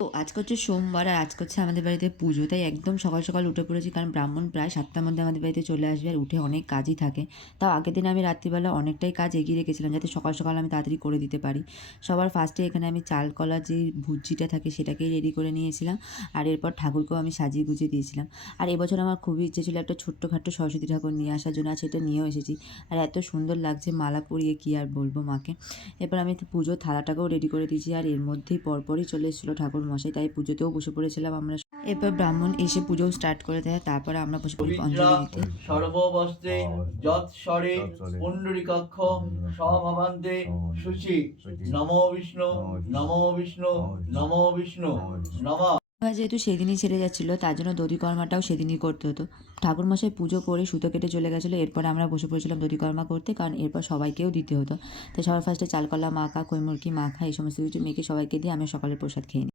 তো আজকে হচ্ছে সোমবার আর আজকে হচ্ছে আমাদের বাড়িতে পুজো, তাই একদম সকাল সকাল উঠে পড়েছি, কারণ ব্রাহ্মণ প্রায় 7টার মধ্যে আমাদের বাড়িতে চলে আসবে আর উঠে অনেক কাজই থাকে। তাও আগের দিন আমি রাত্রিবেলা অনেকটাই কাজ এগিয়ে রেখেছিলাম যাতে সকাল সকাল আমি তাড়াতাড়ি করে দিতে পারি। সবার ফার্স্টে এখানে আমি চাল কলা যে ভুজিটা থাকে সেটাকেই রেডি করে নিয়েছিলাম, আর এরপর ঠাকুরকেও আমি সাজিয়ে গুজিয়ে দিয়েছিলাম। আর এবছর আমার খুবই ইচ্ছে ছিল একটা ছোট্টখাট্টো সরস্বতী ঠাকুর নিয়ে আসার জন্য, আর সেটা নিয়েও এসেছি। আর এত সুন্দর লাগছে মালা পরিয়ে, কী আর বলবো মাকে। এরপর আমি পুজোর থালাটাকেও রেডি করে দিয়েছি, আর এর মধ্যেই পরপরই চলে এসেছিলো ঠাকুর মশাই, তাই পুজোতেও বসে পড়েছিলাম আমরা। এরপর ব্রাহ্মণ এসে পুজোও স্টার্ট করে দেয়, তারপরে আমরা বসে পড়ি অঞ্জলি দিতে। সর্ববস্ত্রে যৎস্বরে পুণ্ডরীকাক্ষ স্বভাবান্তে শুচি নমো বিষ্ণু নমো বিষ্ণু নমো বিষ্ণু নমঃ। যেহেতু সেদিনই ছেড়ে যাচ্ছিলো তার জন্য দধিকর্মাটাও সেদিনই করতে হতো। ঠাকুরমশাই পুজো করে সুতো কেটে চলে গেছিলো, এরপর আমরা বসে পড়েছিলাম দধিকর্মা করতে, কারণ এরপর সবাইকেও দিতে হতো। তাই সবার ফার্স্টে চালকলা মাখা, খৈমুরকি মাখা এই সমস্ত কিছু মেখে সবাইকে দিয়ে আমি সকালের প্রসাদ খেয়ে নিই।